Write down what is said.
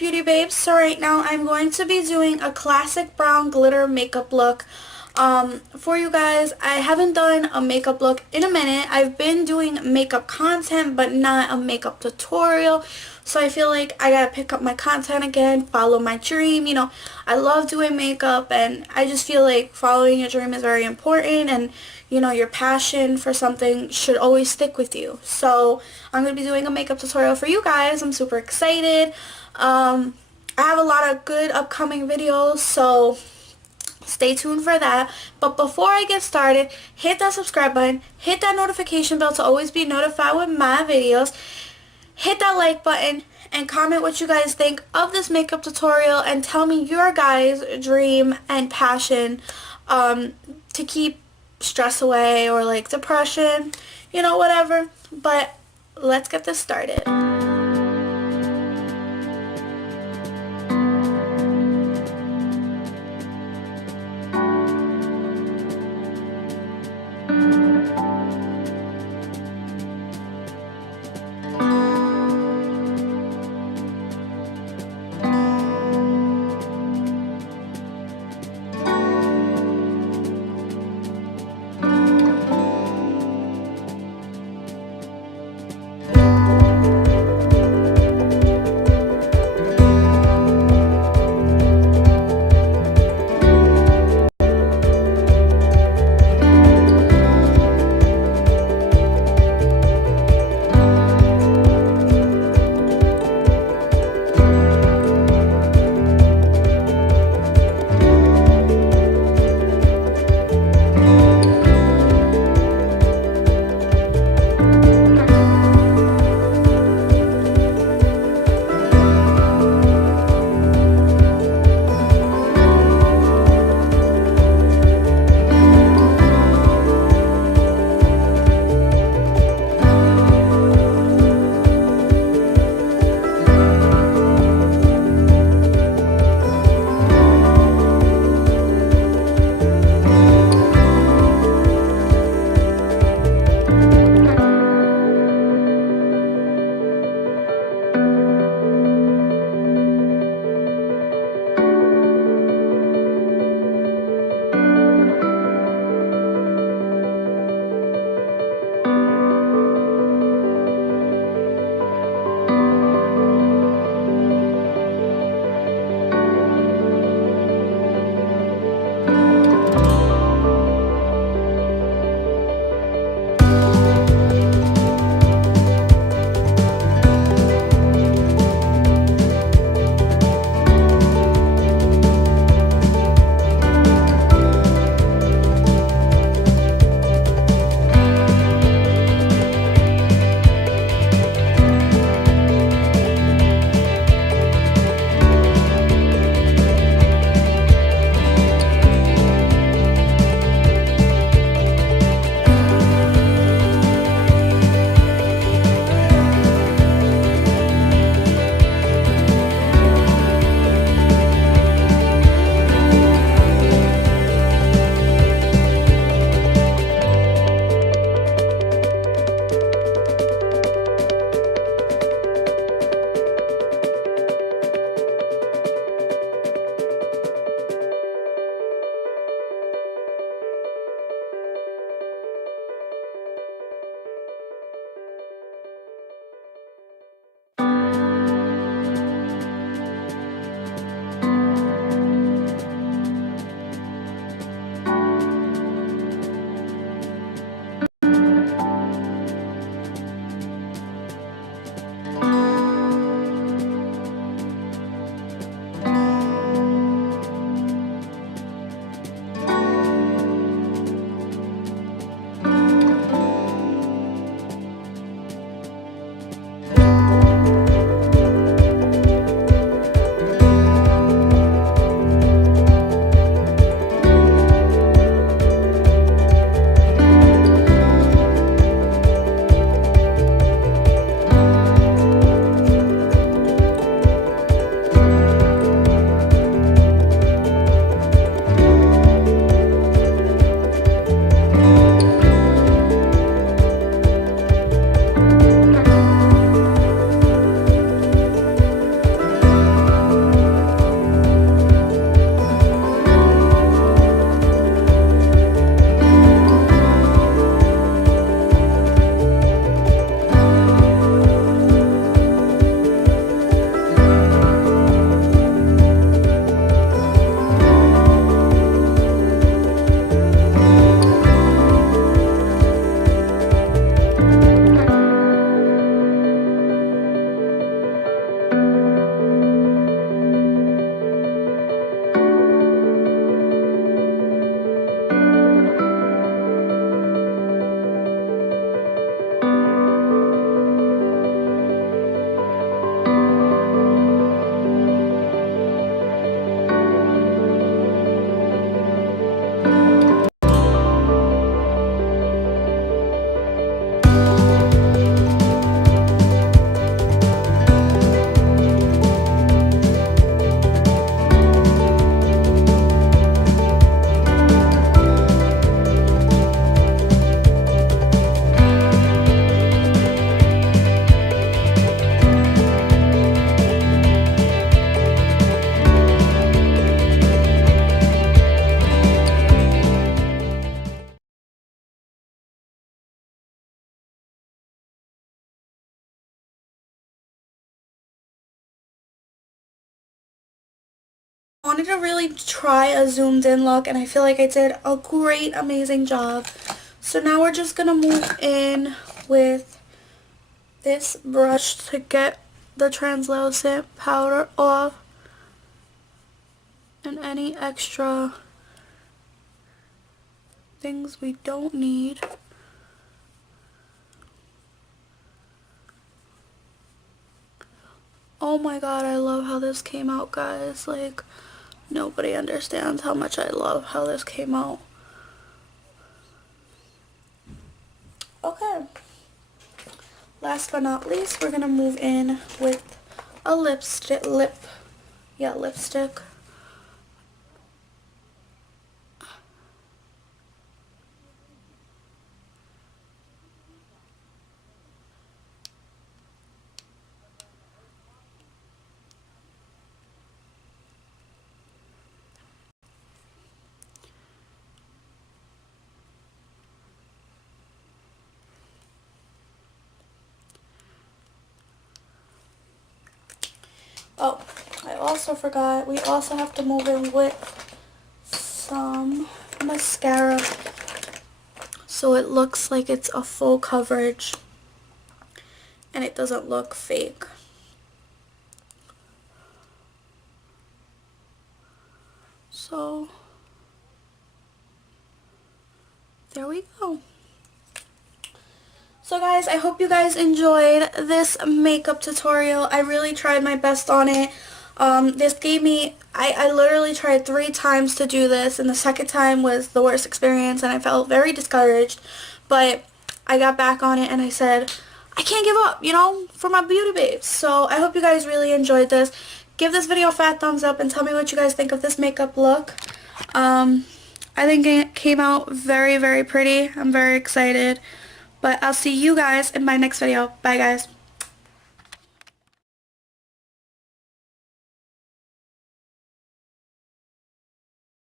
Beauty Babes. So right now I'm going to be doing a classic brown glitter makeup look for you guys. I haven't done a makeup look in a minute. I've been doing makeup content but not a makeup tutorial. So I feel like I gotta pick up my content again, follow my dream. You know, I love doing makeup and I just feel like following your dream is very important, and you know, your passion for something should always stick with you. So I'm going to be doing a makeup tutorial for you guys. I'm super excited. I have a lot of good upcoming videos, so stay tuned for that. But before I get started, hit that subscribe button, hit that notification bell to always be notified with my videos, hit that like button, and comment what you guys think of this makeup tutorial, and tell me your guys' dream and passion to keep stress away, or like depression, you know, whatever. But let's get this started. I wanted to really try a zoomed in look, and I feel like I did a great, amazing job. So now we're just going to move in with this brush to get the translucent powder off and any extra things we don't need. Oh my god, I love how this came out, guys. Like, nobody understands how much I love how this came out. Okay. Last but not least, we're gonna move in with a lipstick. Lipstick. Oh, I also forgot, we also have to move in with some mascara so it looks like it's a full coverage and it doesn't look fake. So, there we go. So guys, I hope you guys enjoyed this makeup tutorial. I really tried my best on it. This gave me, I literally tried 3 times to do this, and the second time was the worst experience, and I felt very discouraged. But I got back on it, and I said, I can't give up, you know, for my beauty babes. So I hope you guys really enjoyed this. Give this video a fat thumbs up, and tell me what you guys think of this makeup look. I think it came out very, very pretty. I'm very excited. But I'll see you guys in my next video. Bye, guys.